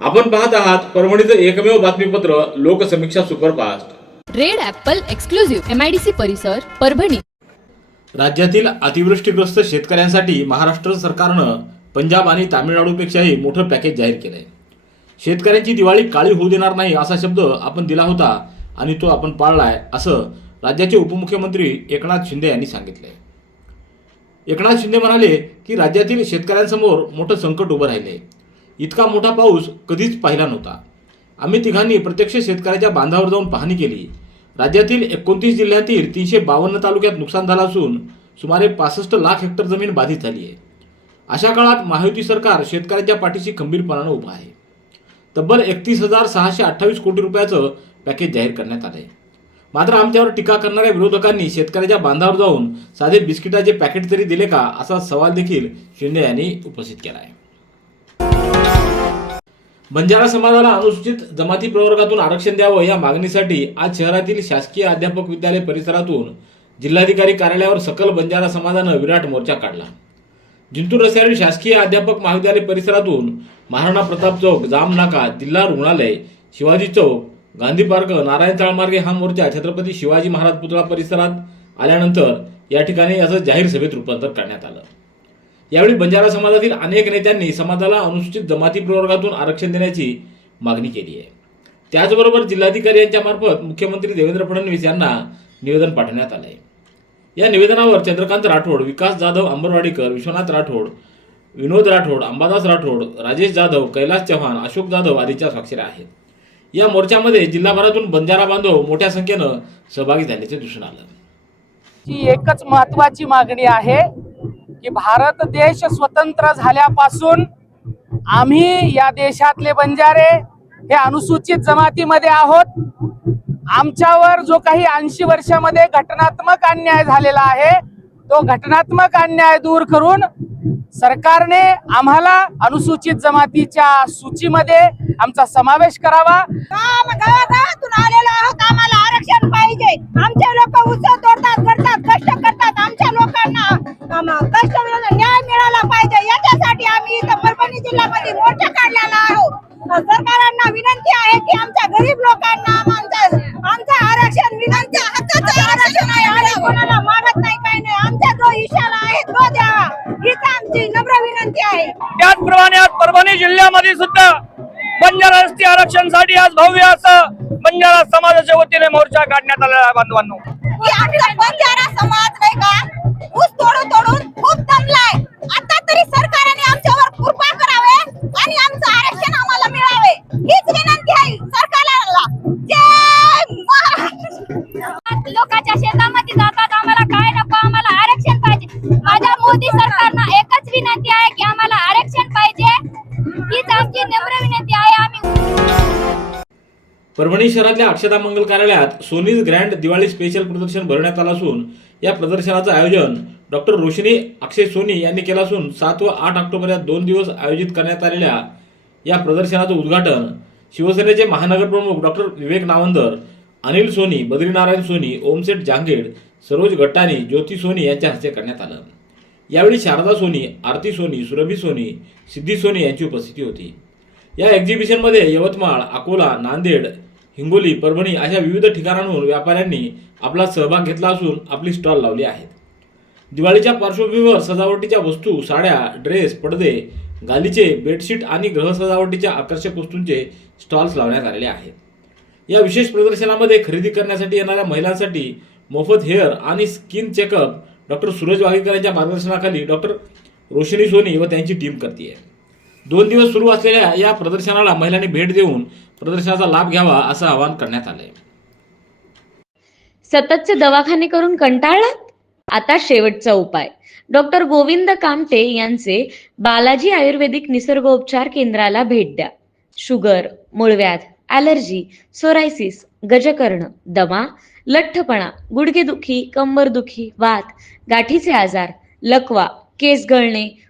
आपण पाहत आहात परभणीचं एकमेव बातमीपत्र Loksamiksha superfast. Red apple exclusive MIDC परिसर परभणी. राज्यातील अतिवृष्टीग्रस्त शेतकऱ्यांसाठी महाराष्ट्र सरकारनं पंजाब आणि तामिळनाडूपेक्षाही मोठं पॅकेज जाहीर केलंय. शेतकऱ्यांची दिवाळी काळी होऊ देणार नाही असा शब्द आपण दिला होता आणि तो आपण पाळलाय असं राज्याचे उपमुख्यमंत्री एकनाथ शिंदे यांनी सांगितलंय. एकनाथ शिंदे म्हणाले की राज्यातील शेतकऱ्यांसमोर मोठं संकट उभं राहिलंय. इतका मोठा पाऊस कधीच पाहिला नव्हता. आम्ही तिघांनी प्रत्यक्ष शेतकऱ्याच्या बांधावर जाऊन पाहणी केली. राज्यातील एकोणतीस जिल्ह्यातील तीनशे बावन्न तालुक्यात नुकसान झालं असून सुमारे पासष्ट लाख हेक्टर जमीन बाधित झाली आहे. अशा काळात महायुती सरकार शेतकऱ्यांच्या पाठीशी खंबीरपणानं उभं आहे. तब्बल एकतीस हजार सहाशे अठ्ठावीस कोटी रुपयाचं पॅकेज जाहीर करण्यात आलं आहे मात्र आमच्यावर टीका करणाऱ्या विरोधकांनी शेतकऱ्याच्या बांधावर जाऊन साधे बिस्किटाचे पॅकेट तरी दिले का असा सवाल देखील शिंदे यांनी उपस्थित केला आहे बंजारा समाजाला अनुसूचित जमाती प्रवर्गातून आरक्षण द्यावं या मागणीसाठी आज शहरातील शासकीय अध्यापक विद्यालय परिसरातून जिल्हाधिकारी कार्यालयावर सकल बंजारा समाजानं विराट मोर्चा काढला. जिंतूर रस्त्यावरील शासकीय अध्यापक महाविद्यालय परिसरातून महाराणा प्रताप चौक जाम नाका जिल्हा रुग्णालय शिवाजी चौक गांधी पार्क नारायण मार्गे हा मोर्चा छत्रपती शिवाजी महाराज पुतळा परिसरात आल्यानंतर या ठिकाणी याचं जाहीर सभेत रूपांतर करण्यात आलं. यावेळी बंजारा समाजातील अनेक नेत्यांनी समाजाला अनुसूचित जमाती प्रवर्गातून आरक्षण देण्याची मागणी केली आहे. त्याचबरोबर जिल्हाधिकारी यांच्या मार्फत मुख्यमंत्री देवेंद्र फडणवीस यांना निवेदन पाठवण्यात आलं आहे या निवेदनावर चंद्रकांत राठोड विकास जाधव अंबरवाडीकर विश्वनाथ राठोड विनोद राठोड अंबादास राठोड राजेश जाधव कैलास चव्हाण अशोक जाधव आदीच्या स्वाक्षऱ्या आहेत. या मोर्चामध्ये जिल्हाभरातून बंजारा बांधव मोठ्या संख्येनं सहभागी झाल्याचे दिसून आलं. ही एकच महत्वाची मागणी आहे. की भारत देश स्वतंत्र झाल्यापासून आम्ही या देशातले बंजारे हे अनुसूचित जमातीमध्ये आहोत. आमच्यावर जो काही ऐंशी वर्षामध्ये घटनात्मक अन्याय झालेला आहे तो घटनात्मक अन्याय दूर करून सरकारने आम्हाला अनुसूचित जमातीच्या सूचीमध्ये आमचा समावेश करावा. आहोत. आम्हाला आरक्षण पाहिजे. आमचे लोक लोकांना आम- कष्ट मिळालं न्याय मिळाला पाहिजे. याच्यासाठी आम्ही इथं परभणी जिल्ह्यामध्ये मोर्चा काढलेला आहोत सरकारांना विनंती आहे की आमच्या गरीब लोकांना आमचं आमचं आरक्षण विनंती हक्काचं आरक्षण आहे. आम्ही कोणाला मागत नाही काही नाही. आमचा जो इशारा आहे तो द्यावा हीच आमची नम्र विनंती आहे. त्याचप्रमाणे आज परभणी जिल्ह्यामध्ये सुद्धा बंजारा एसटी आरक्षणसाठी आज भव्य असं बंजारा समाजाच्या वतीने मोर्चा काढण्यात आलेला आहे बांधवांनो आमचा बंजारा समाज नाही का? परभणी शहरातल्या अक्षता मंगल कार्यालयात सोनीज ग्रँड दिवाळी स्पेशल प्रदर्शन भरण्यात आलं असून या प्रदर्शनाचं आयोजन डॉक्टर रोशनी अक्षय सोनी यांनी केलं असून सात व आठ ऑक्टोबर या दोन दिवस आयोजित करण्यात आलेल्या या प्रदर्शनाचं उद्घाटन शिवसेनेचे महानगरप्रमुख डॉक्टर विवेक नावंदर अनिल सोनी बद्रीनारायण सोनी ओमसेठ जांगेड सरोज गट्टानी ज्योती सोनी यांच्या हस्ते करण्यात आलं. यावेळी शारदा सोनी आरती सोनी सुरभी सोनी सिद्धी सोनी यांची उपस्थिती होती. या एक्झिबिशनमध्ये यवतमाळ अकोला नांदेड हिंगोली परभणी अशा विविध ठिकाणांहून व्यापाऱ्यांनी आपला सहभाग घेतला असून आपली स्टॉल लावली आहेत. दिवाळीच्या पार्श्वभूमीवर सजावटीच्या वस्तू साड्या ड्रेस पडदे गालीचे बेडशीट आणि ग्रह सजावटीच्या आकर्षक वस्तूंचे स्टॉल्स लावण्यात आलेले आहेत. या विशेष प्रदर्शनामध्ये खरेदी करण्यासाठी येणाऱ्या महिलांसाठी मोफत हेअर आणि स्किन चेकअप डॉक्टर सूरज वागेकरांच्या मार्गदर्शनाखाली डॉक्टर रोशनी सोनी व त्यांची टीम करते दोन दिवस सुरू असलेल्या या प्रदर्शनाला महिलांनी भेट देऊन प्रदर्शनाचा लाभ घ्यावा असं आवाहन करण्यात आलंय. सततचे दवाखाने करून कंटाळलात? आता शेवटचा उपाय. डॉक्टर गोविंद कामटे यांचे बालाजी आयुर्वेदिक निसर्गोपचार केंद्राला भेट द्या. शुगर मूळव्याध ॲलर्जी सोरायसिस गजकर्ण दमा लठ्ठपणा गुडघेदुखी कंबरदुखी वात गाठीचे आजार लकवा केस गळणे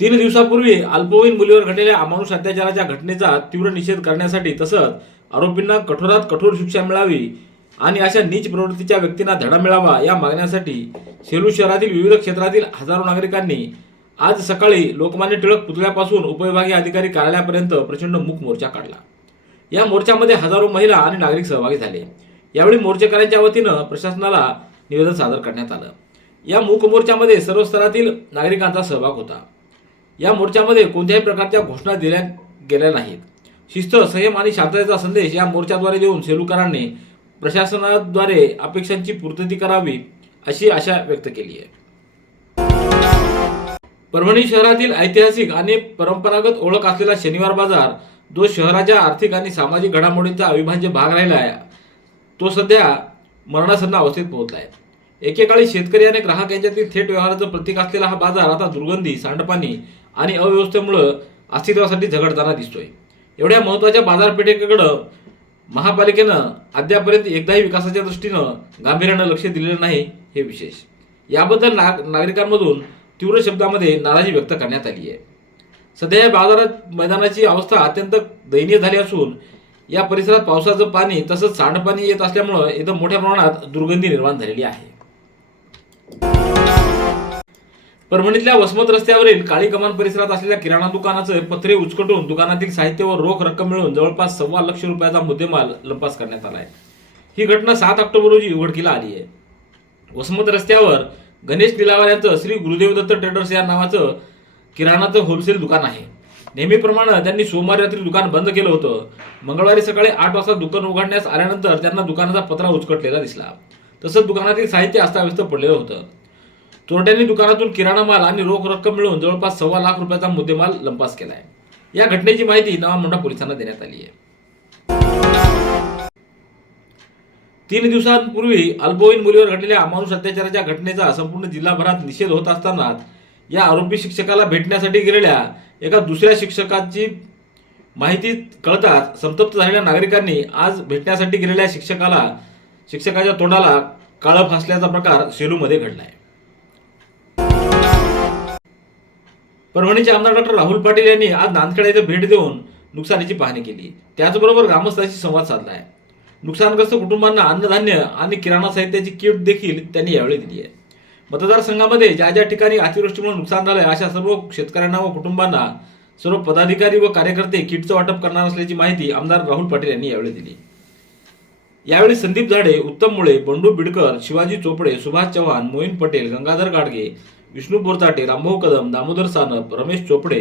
तीन दिवसापूर्वी अल्पवयीन मुलीवर घडलेल्या अमानुष अत्याचाराच्या घटनेचा तीव्र निषेध करण्यासाठी तसंच आरोपींना कठोरात कठोर शिक्षा मिळावी आणि अशा नीच प्रवृत्तीच्या व्यक्तींना धडा मिळावा या मागण्यासाठी सेलू शहरातील विविध क्षेत्रातील हजारो नागरिकांनी आज सकाळी लोकमान्य टिळक पुतळ्यापासून उपविभागीय अधिकारी कार्यालयापर्यंत प्रचंड मूक मोर्चा काढला. या मोर्चामध्ये हजारो महिला आणि नागरिक सहभागी झाले. यावेळी मोर्चेकऱ्यांच्या वतीनं प्रशासनाला निवेदन सादर करण्यात आलं. या मूक मोर्चामध्ये सर्व स्तरातील नागरिकांचा सहभाग होता. या मोर्चामध्ये कोणत्याही प्रकारच्या घोषणा दिल्या गेल्या नाहीत. शिस्त संयम आणि शांततेचा संदेश या मोर्चाद्वारे देऊन सेलूकरांनी प्रशासनाद्वारे अपेक्षांची पूर्तती करावी अशी आशा व्यक्त केली आहे. परभणी शहरातील ऐतिहासिक आणि परंपरागत ओळख असलेला शनिवार बाजार जो शहराच्या आर्थिक आणि सामाजिक घडामोडींचा अविभाज्य भाग राहिला आहे तो सध्या मरणासन्न अवस्थेत पोहोचला आहे. एकेकाळी शेतकरी आणि ग्राहक यांच्यातील थेट व्यवहाराचं प्रतीक असलेला हा बाजार आता दुर्गंधी सांडपाणी आणि अव्यवस्थेमुळं अस्तित्वासाठी झगडताना दिसतोय. एवढ्या महत्त्वाच्या बाजारपेठेकडं महापालिकेनं अद्यापर्यंत एकदाही विकासाच्या दृष्टीनं गांभीर्यानं लक्ष दिलेलं नाही हे विशेष. याबद्दल नाग नागरिकांमधून तीव्र शब्दामध्ये नाराजी व्यक्त करण्यात आली आहे सध्या या बाजारात मैदानाची अवस्था अत्यंत दयनीय झाली असून या परिसरात पावसाचं पाणी तसंच सांडपाणी येत असल्यामुळं इथं मोठ्या प्रमाणात दुर्गंधी निर्माण झालेली आहे. परभणीतल्या वसमत रस्त्यावरील काळी कमान परिसरात असलेल्या किराणा दुकानाचे पत्रे उचकटून दुकानातील साहित्य व रोख रक्कम मिळून जवळपास सव्वा लक्ष रुपयाचा मुद्देमाल लंपास करण्यात आला आहे ही घटना सात ऑक्टोबर रोजी उघडकीला आली आहे. वसमत रस्त्यावर गणेश निलावार यांचं श्री गुरुदेव दत्त ट्रेडर्स या नावाचं किराणाचं होलसेल दुकान आहे. नेहमीप्रमाणे त्यांनी सोमवारी रात्री दुकान बंद केलं होतं. मंगळवारी सकाळी आठ वाजता दुकान उघडण्यास आल्यानंतर त्यांना दुकानाचा पत्रा उचकटलेला दिसला. तसंच दुकानातील साहित्य अस्ताव्यस्त पडलेलं होतं. चोरट्यांनी दुकानातून किराणा माल आणि रोख रक्कम मिळवून जवळपास सव्वा लाख रुपयाचा मुद्देमाल लंपास केला आहे या घटनेची माहिती नवा मोंढा पोलिसांना देण्यात आली आहे. तीन दिवसांपूर्वी अल्पवयीन मुलीवर घडलेल्या अमानुष अत्याचाराच्या घटनेचा संपूर्ण जिल्हाभरात निषेध होत असतानाच या आरोपी शिक्षकाला भेटण्यासाठी गेलेल्या एका दुसऱ्या शिक्षकाची माहिती कळताच संतप्त झालेल्या नागरिकांनी आज भेटण्यासाठी गेलेल्या शिक्षकाला शिक्षकाच्या तोंडाला काळं फासल्याचा प्रकार सेलूमध्ये घडलाय. परभणीचे आमदार डॉक्टर राहुल पाटील यांनी आज नांदखेडा येथे भेट देऊन नुकसानीची पाहणी केली. त्याचबरोबर ग्रामस्थांशी संवाद साधला आहे नुकसानग्रस्त कुटुंबांना अन्नधान्य आणि किराणा साहित्याची किट देखील त्यांनी यावेळी दिली आहे. मतदारसंघामध्ये ज्या ज्या ठिकाणी अतिवृष्टीमुळे नुकसान झालं आहे अशा सर्व शेतकऱ्यांना व कुटुंबांना सर्व पदाधिकारी व कार्यकर्ते किटचं वाटप करणार असल्याची माहिती आमदार राहुल पाटील यांनी यावेळी दिली. यावेळी संदीप झाडे उत्तम मुळे बंडू बिडकर शिवाजी चोपडे सुभाष चव्हाण मोईन पटेल गंगाधर गाडगे विष्णू बोरचाटे रामभाऊ कदम दामोदर सानप रमेश चोपडे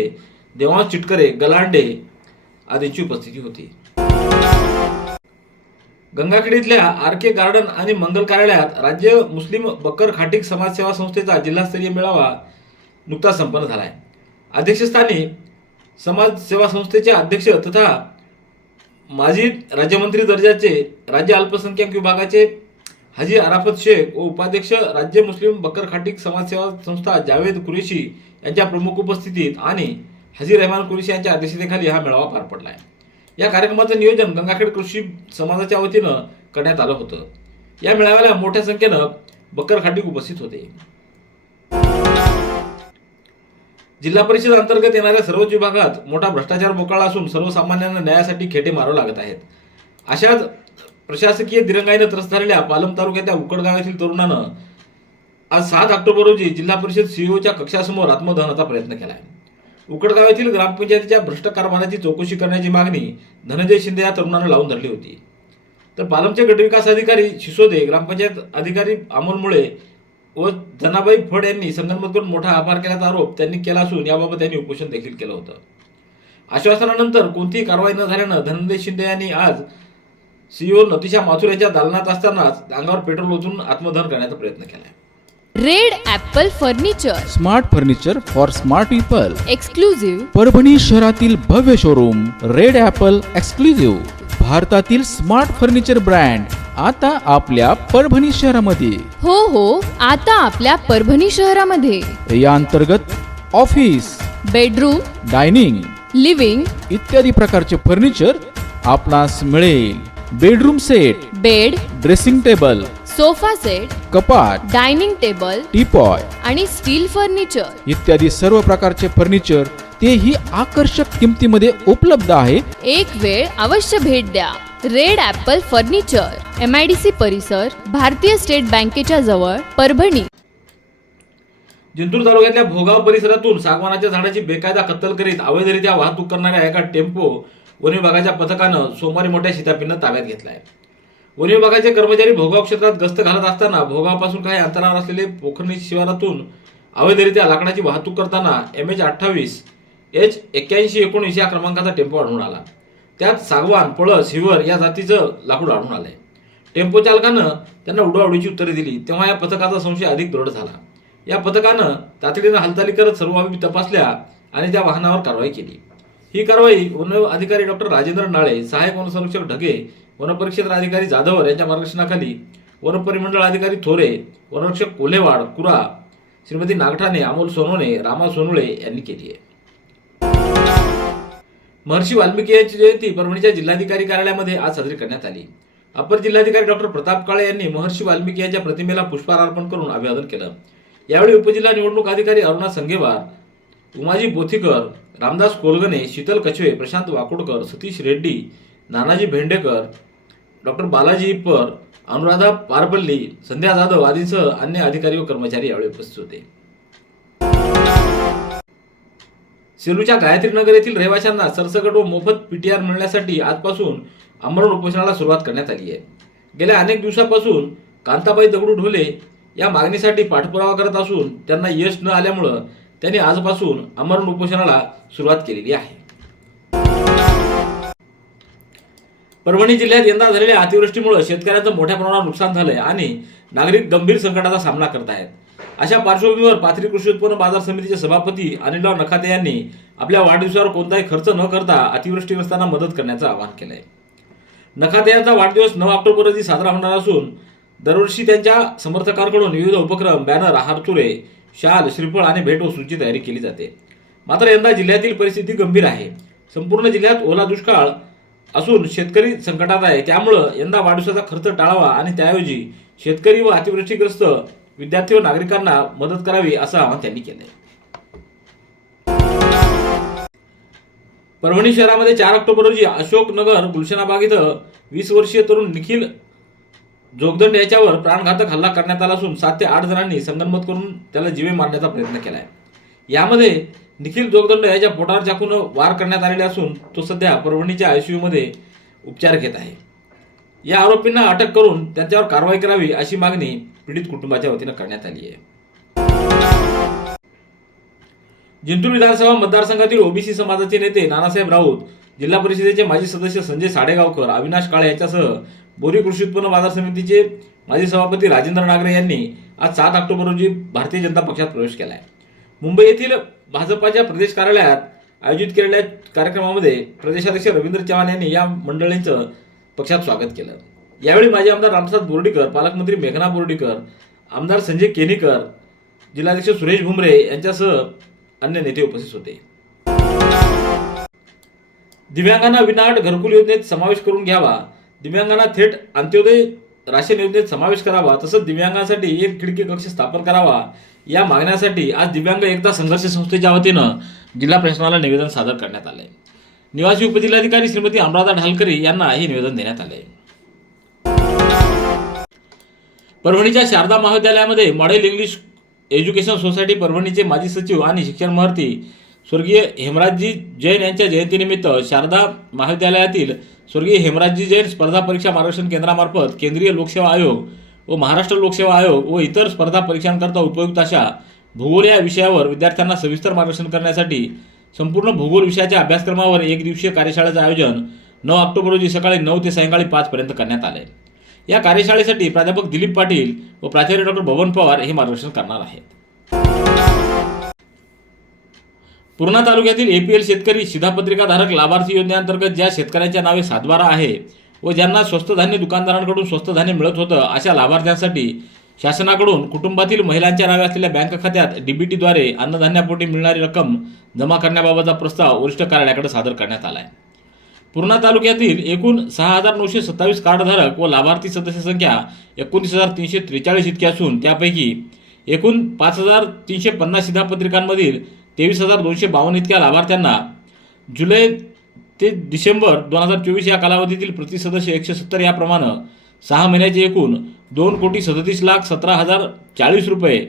देवांश चिटकरे गलांडे आदींची उपस्थिती होती. गंगाखेडीतल्या आर के गार्डन आणि मंगल कार्यालयात राज्य मुस्लिम बकर खाटिक समाजसेवा संस्थेचा जिल्हास्तरीय मेळावा नुकताच संपन्न झालाय. अध्यक्षस्थानी समाजसेवा संस्थेचे अध्यक्ष तथा माजी राज्यमंत्री दर्जाचे राज्य अल्पसंख्याक विभागाचे हाजी अराफत शेख व उपाध्यक्ष राज्य मुस्लिम बकर खाटीक समाजसेवा संस्था जावेद कुरेशी यांच्या प्रमुख उपस्थितीत आणि हजी रहमान कुरेशी यांच्या अध्यक्षतेखाली हा मेळावा पार पडला आहे या कार्यक्रमाचं नियोजन गंगाखेड कृषी समाजाच्या वतीनं करण्यात आलं होतं. या मेळाव्याला मोठ्या संख्येनं बक्कर खाटीक उपस्थित होते. जिल्हा परिषद अंतर्गत येणाऱ्या सर्वच विभागात मोठा भ्रष्टाचार मोकाळा असून सर्वसामान्यांना न्यायासाठी खेटे मारावे लागत आहेत. अशाच प्रशासकीय दिरंगाईनं त्रस्त झालेल्या पालम तालुक्यातल्या उकडगाव येथील तरुणानं आज सात ऑक्टोबर रोजी जिल्हा परिषद सीईओच्या कक्षासमोर आत्मदहनाचा प्रयत्न केला आहे उकडगाव येथील ग्रामपंचायतीच्या भ्रष्ट कारभाराची चौकशी करण्याची मागणी धनंजय शिंदे या तरुणानं लावून धरली होती. तर पालमचे गटविकास अधिकारी शिसोदे ग्रामपंचायत अधिकारी अमोल मुळे व जनाबाई फड यांनी संगनमत करून मोठा आभार केल्याचा आरोप त्यांनी केला असून याबाबत त्यांनी उपोषण देखील केलं होतं. आश्वासनानंतर कोणतीही कारवाई न झाल्यानं धनंजय शिंदे यांनी आज सीईओ नतिशा माथुर यांच्या दालनात असतानाच अंगावर पेट्रोल ओतून आत्मदहन करण्याचा प्रयत्न केला red apple furniture. Smart furniture for smart people. Exclusive Parbhani शहरातील भव्य शोरूम रेड ॲपल एक्सक्लुझिव्ह भारतातील स्मार्ट फर्निचर ब्रँड आता आपल्या परभणी शहरामध्ये. हो हो आता आपल्या परभणी शहरामध्ये. या अंतर्गत ऑफिस बेडरूम डायनिंग लिव्हिंग. इत्यादी प्रकारचे फर्निचर आपणास मिळेल. Bedroom set bed dressing table sofa set कपाट डायनिंग टेबल टीपॉय आणि स्टील फर्निचर. इत्यादी सर्व प्रकारचे फर्निचर तेही आकर्षक किमतीमध्ये उपलब्ध आहे. एक वेळ अवश्य भेट द्या. Red apple furniture M I D C परिसर भारतीय स्टेट बँकेच्या जवळ परभणी. जिंतूर तालुक्यातल्या भोगाव परिसरातून सागवानाच्या झाडाची बेकायदा कत्तल करीत अवैधरित्या वाहतूक करणाऱ्या एका टेम्पो वन विभागाच्या पथकानं सोमवारी मोठ्या शितापीनं ताब्यात घेतला आहे वन विभागाचे कर्मचारी भोगाव क्षेत्रात गस्त घालत असताना भोगावपासून काही अंतरावर असलेले पोखरणी शिवारातून अवैधरित्या लाकडाची वाहतूक करताना एम एच अठ्ठावीस एच एक्क्याऐंशी एकोणीस या क्रमांकाचा टेम्पो आढळून आला. त्यात सागवान पळस हिवर या जातीचं लाकूड आढळून आलंय. टेम्पो चालकानं त्यांना उडवाउडीची उत्तरे दिली. तेव्हा या पथकाचा संशय अधिक दृढ झाला. या पथकानं तातडीनं हालचाली करत सर्व बाबी तपासल्या आणि त्या वाहनावर कारवाई केली. ही कारवाई वन अधिकारी डॉक्टर राजेंद्र नाळे सहाय्यक वनसंरक्षक ढगे वनपरिक्षेत्र अधिकारी जाधवर यांच्या मार्गदर्शनाखाली वनपरिमंडळ अधिकारी थोरे वनरक्षक कोल्हेवाड कुरा श्रीमती नागठाणे अमोल सोनोने रामा सोनुळे यांनी केली आहे. महर्षी वाल्मिकी यांची जयंती परभणीच्या जिल्हाधिकारी कार्यालयामध्ये आज साजरी करण्यात आली. अपर जिल्हाधिकारी डॉक्टर प्रताप काळे यांनी महर्षी वाल्मिकी यांच्या प्रतिमेला पुष्पहार अर्पण करून अभिवादन केलं. यावेळी उपजिल्हा निवडणूक अधिकारी अरुणा संघेवार उमाजी बोथीकर रामदास कोलगणे शीतल कछवे प्रशांत वाकोडकर सतीश रेड्डी नानाजी भेंडेकर डॉक्टर बालाजी इप्पर अनुराधा पारपल्ली संध्या जाधव आदींसह अन्य अधिकारी व कर्मचारी यावेळी उपस्थित होते. सेलूच्या गायत्रीनगर येथील रहिवाशांना सरसकट व मोफत पीटीआर मिळण्यासाठी आजपासून आमरण उपोषणाला सुरुवात करण्यात आली आहे. गेल्या अनेक दिवसापासून कांताबाई दगडू ढोले या मागणीसाठी पाठपुरावा करत असून त्यांना यश न आल्यामुळं त्यांनी आजपासून अमरण उपोषणाला सुरुवात केलेली आहे. परभणी जिल्ह्यात यंदा झालेल्या अतिवृष्टीमुळे शेतकऱ्यांचं मोठ्या प्रमाणावर नुकसान झालंय आणि नागरिक गंभीर संकटाचा सामना करत आहेत. अशा पार्श्वभूमीवर पाथरी कृषी उत्पन्न बाजार समितीचे सभापती अनिलराव नखाते यांनी आपल्या वाढदिवसावर कोणताही खर्च न करता अतिवृष्टीग्रस्तांना मदत करण्याचं आवाहन केलंय. नखाते यांचा वाढदिवस नऊ ऑक्टोबर रोजी साजरा होणार असून दरवर्षी त्यांच्या समर्थकांकडून विविध उपक्रम बॅनर हारतुरे शाल श्रीफळ आणि भेटवस्तूंची तयारी केली जाते. मात्र यंदा जिल्ह्यातील परिस्थिती गंभीर आहे. संपूर्ण जिल्ह्यात ओला दुष्काळ असून शेतकरी संकटात आहे. त्यामुळं यंदा वाढदिवसाचा खर्च टाळावा आणि त्याऐवजी शेतकरी व अतिवृष्टीग्रस्त विद्यार्थी व नागरिकांना मदत करावी असं आवाहन त्यांनी केलं परभणी शहरामध्ये चार ऑक्टोबर रोजी अशोकनगर गुलशनाबाग इथं वीस वर्षीय तरुण निखिल जोगदंड याच्यावर प्राणघातक हल्ला करण्यात आला असून सात ते आठ जणांनी संगनमत करून त्याला जीवे मारण्याचा प्रयत्न केला आहे यामध्ये निखिल जोगदंड याच्या पोटावर चाकून वार करण्यात आलेले असून तो सध्या परभणीच्या आयसीयूमध्ये उपचार घेत आहे. या आरोपींना अटक करून त्यांच्यावर कारवाई करावी अशी मागणी पीडित कुटुंबाच्या वतीनं करण्यात आली आहे. जिंतूर विधानसभा मतदारसंघातील ओबीसी समाजाचे नेते नानासाहेब राऊत जिल्हा परिषदेचे माजी सदस्य संजय साडेगावकर अविनाश काळे यांच्यासह बोरी कृषी उत्पन्न बाजार समितीचे माजी सभापती राजेंद्र नागरे यांनी आज सात ऑक्टोबर रोजी भारतीय जनता पक्षात प्रवेश केला आहे मुंबई येथील भाजपाच्या प्रदेश कार्यालयात आयोजित केलेल्या कार्यक्रमामध्ये प्रदेशाध्यक्ष रवींद्र चव्हाण यांनी या मंडळींचं पक्षात स्वागत केलं. यावेळी माजी आमदार रामप्रसाद बोर्डीकर पालकमंत्री मेघना बोर्डीकर आमदार संजय केनीकर जिल्हाध्यक्ष सुरेश भुमरे यांच्यासह अन्य नेते उपस्थित होते. दिव्यांगांना विनाट घरकुल योजनेत समावेश करून घ्यावा दिव्यांगांना थेट अंत्योदय राशन योजनेत समावेश करावा तसंच दिव्यांगांसाठी एक खिडकी कक्ष स्थापन करावा. या मागण्यासाठी आज दिव्यांग एकता संघर्ष संस्थेच्या वतीनं जिल्हा प्रशासनाला निवेदन सादर करण्यात आले निवासी उपजिल्हाधिकारी श्रीमती अनुराधा ढालकरी यांना हे निवेदन देण्यात आले परभणीच्या शारदा महाविद्यालयामध्ये मॉडेल इंग्लिश एज्युकेशन सोसायटी परभणीचे माजी सचिव आणि शिक्षण महर्ती स्वर्गीय हेमराजजी जैन यांच्या जयंतीनिमित्त शारदा महाविद्यालयातील स्वर्गीय हेमराजजी जैन स्पर्धा परीक्षा मार्गदर्शन केंद्रामार्फत केंद्रीय लोकसेवा आयोग व महाराष्ट्र लोकसेवा आयोग व इतर स्पर्धा परीक्षांकरता उपयुक्त अशा भूगोल या विषयावर विद्यार्थ्यांना सविस्तर मार्गदर्शन करण्यासाठी संपूर्ण भूगोल विषयाच्या अभ्यासक्रमावर एक दिवसीय कार्यशाळेचं आयोजन नऊ ऑक्टोबर रोजी सकाळी नऊ ते सायंकाळी पाचपर्यंत करण्यात करण्यात आले. या कार्यशाळेसाठी प्राध्यापक दिलीप पाटील व प्राचार्य डॉक्टर भवन पवार हे मार्गदर्शन करणार आहेत. पूर्णा तालुक्यातील एपीएल शेतकरी शिधापत्रिकाधारक लाभार्थी योजनेअंतर्गत ज्या शेतकऱ्यांच्या नावे सातबारा आहे व ज्यांना स्वस्त धान्य दुकानदारांकडून स्वस्त धान्य मिळत होतं अशा लाभार्थ्यांसाठी शासनाकडून कुटुंबातील महिलांच्या नावे असलेल्या बँक खात्यात डीबीटीद्वारे अन्नधान्यापोटी मिळणारी रक्कम जमा करण्याबाबतचा प्रस्ताव वरिष्ठ कार्यालयाकडे सादर करण्यात आला आहे पूर्णा तालुक्यातील एकूण सहा हजार नऊशे सत्तावीस कार्डधारक व लाभार्थी सदस्य संख्या एकोणीस हजार तीनशे त्रेचाळीस इतकी असून त्यापैकी एकूण पाच हजार तीनशे पन्नास शिधापत्रिकांमधील तेवीस हजार दोनशे बावन्न इतक्या लाभार्थ्यांना जुलै ते डिसेंबर दोन हजार चोवीस या कालावधीतील प्रति सदस्य एकशे सत्तर याप्रमाणे सहा महिन्याचे एकूण दोन कोटी सदतीस लाख सतरा हजार चाळीस रुपये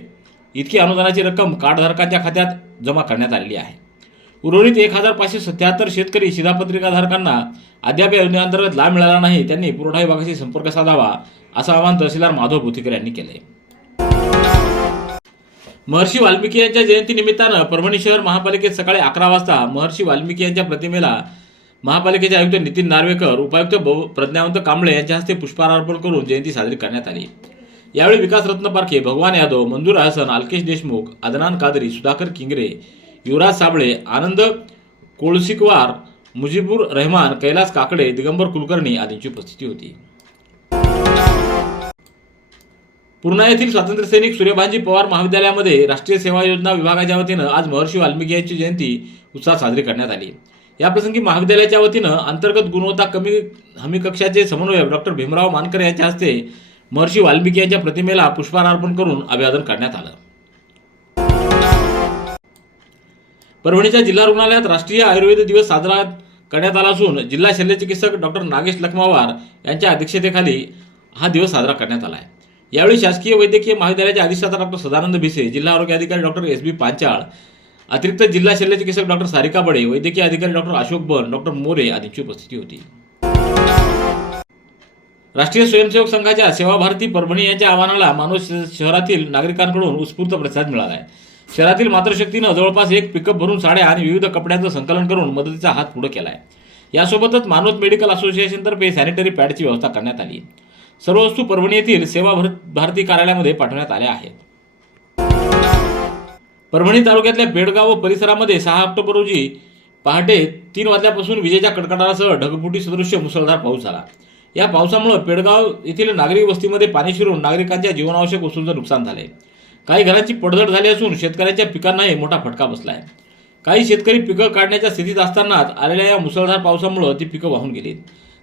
इतकी अनुदानाची रक्कम कार्डधारकांच्या खात्यात जमा करण्यात आलेली आहे. उर्वरित एक हजार पाचशे सत्याहत्तर शेतकरी शिधापत्रिकाधारकांना अद्याप या योजनेअंतर्गत लाभ मिळाला नाही. त्यांनी पुरवठा विभागाशी संपर्क साधावा असं आवाहन तहसीलदार माधव भुतिकर यांनी केलं आहे महर्षी वाल्मिकी यांच्या जयंतीनिमित्तानं परभणी शहर महापालिकेत सकाळी अकरा वाजता महर्षी वाल्मिकी यांच्या प्रतिमेला महापालिकेचे आयुक्त नितीन नार्वेकर उपायुक्त प्रज्ञावंत कांबळे यांच्या हस्ते पुष्पहार अर्पण करून जयंती साजरी करण्यात आली. यावेळी विकासरत्न पारखे भगवान यादव मंजूर हसन अल्केश देशमुख अदनान कादरी सुधाकर किंगरे युवराज साबळे आनंद कोळसिकवार मुजीबुर रहमान कैलास काकडे दिगंबर कुलकर्णी आदींची उपस्थिती होती. पूर्णा येथील स्वातंत्र्यसैनिक सूर्यभानजी पवार महाविद्यालयामध्ये राष्ट्रीय सेवा योजना विभागाच्या वतीनं आज महर्षी वाल्मिकी यांची जयंती उत्साहात साजरी करण्यात आली. याप्रसंगी महाविद्यालयाच्या वतीनं अंतर्गत गुणवत्ता कमी हमी कक्षाचे समन्वयक डॉक्टर भीमराव मानकर यांच्या हस्ते महर्षी वाल्मिकी यांच्या प्रतिमेला पुष्पहार अर्पण करून अभिवादन करण्यात आलं. परभणीच्या जिल्हा रुग्णालयात राष्ट्रीय आयुर्वेद दिवस साजरा करण्यात आला असून जिल्हा शल्यचिकित्सक डॉक्टर नागेश लखमावार यांच्या अध्यक्षतेखाली हा दिवस साजरा करण्यात आला आहे. यावेळी शासकीय वैद्यकीय महाविद्यालयाचे अधिष्ठाता डॉक्टर सदानंद भिसे जिल्हा आरोग्य अधिकारी डॉक्टर एस बी पांचाळ अतिरिक्त जिल्हा शल्यचिकित्सक डॉक्टर सारिका बडे वैद्यकीय अधिकारी डॉक्टर अशोक बन डॉक्टर मोरे आदींची उपस्थिती होती. राष्ट्रीय स्वयंसेवक संघाच्या सेवाभारती परभणी यांच्या आवाहनाला मानव शहरातील नागरिकांकडून उत्स्फूर्त प्रतिसाद मिळाला आहे शहरातील मातृशक्तीनं जवळपास एक पिकअप भरून साड्या आणि विविध कपड्यांचं संकलन करून मदतीचा हात पुढे केला आहे यासोबतच मानवत मेडिकल असोसिएशनतर्फे सॅनिटरी पॅडची व्यवस्था करण्यात आली. सर्व वस्तू परभणी येथील सेवा भर- भारती कार्यालयामध्ये पाठवण्यात आल्या आहेत. परभणी तालुक्यातल्या बेडगाव व परिसरामध्ये सहा ऑक्टोबर रोजी पहाटे तीन वाजल्यापासून विजेच्या कडकडाटासह ढगफुटी सदृश्य मुसळधार पाऊस झाला. या पावसामुळे पेडगाव येथील नागरिक वस्तीमध्ये पाणी शिरून नागरिकांच्या जीवनावश्यक वस्तूंचं नुकसान झाले. काही घरांची पडझड झाली असून शेतकऱ्यांच्या पिकांनाही मोठा फटका बसला आहे काही शेतकरी पिकं काढण्याच्या स्थितीत असतानाच आलेल्या या मुसळधार पावसामुळे ती पिकं वाहून गेलीत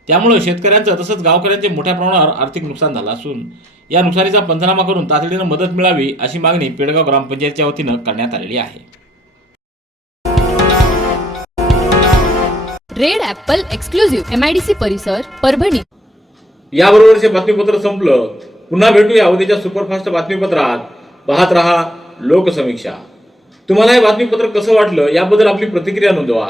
त्यामुळे शेतकऱ्यांचं तसंच गावकऱ्यांचे मोठ्या प्रमाणावर आर्थिक नुकसान झालं असून या नुकसानीचा पंचनामा करून तातडीनं मदत मिळावी अशी मागणी पेडगाव ग्रामपंचायतच्या वतीनं करण्यात आलेली आहे. Red apple exclusive M I D C परिसर परभणी. याबरोबरचे बातमीपत्र संपलं. पुन्हा भेटूया उद्याच्या सुपरफास्ट बातमीपत्रात. पाहत रहा लोकसमीक्षा. तुम्हाला हे बातमीपत्र कसं वाटलं याबद्दल आपली प्रतिक्रिया नोंदवा.